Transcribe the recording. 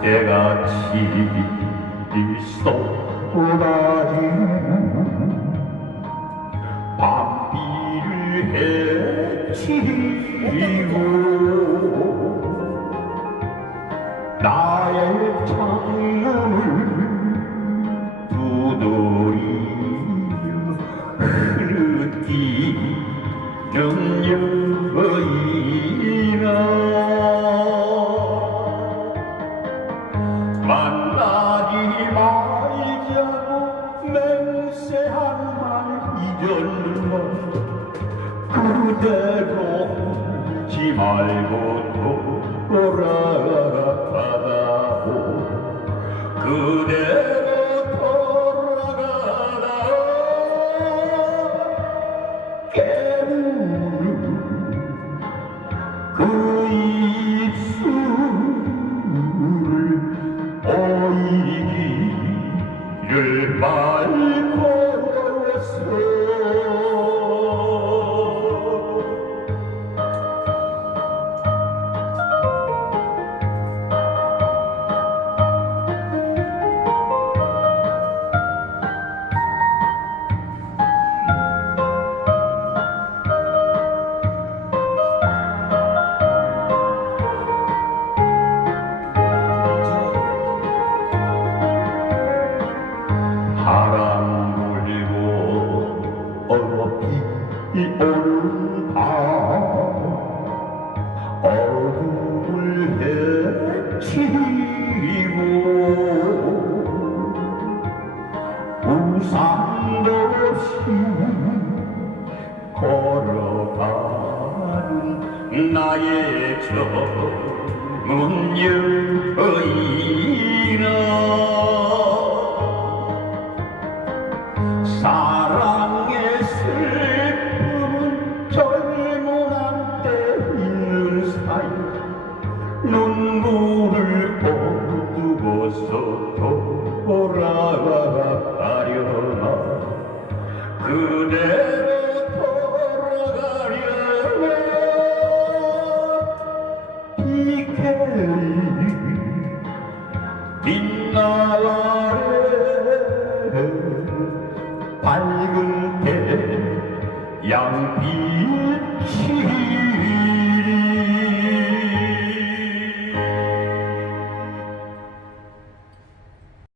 깨같이 쏟아지는 밤비를 헤치고 나의 창문을 두드리며 흐르기는 여인아 만나지 말자고 맹세한 말 잊었는가 그대로 울지 말고 돌아가 Bye. 헤치고 우산도 없이 걸어가는 나의 젊은 여인 눈물을 ပေါ်두고서 돌아가려나 그대로 돌아가려나 이케리 빛나래 밝은 해 양빛이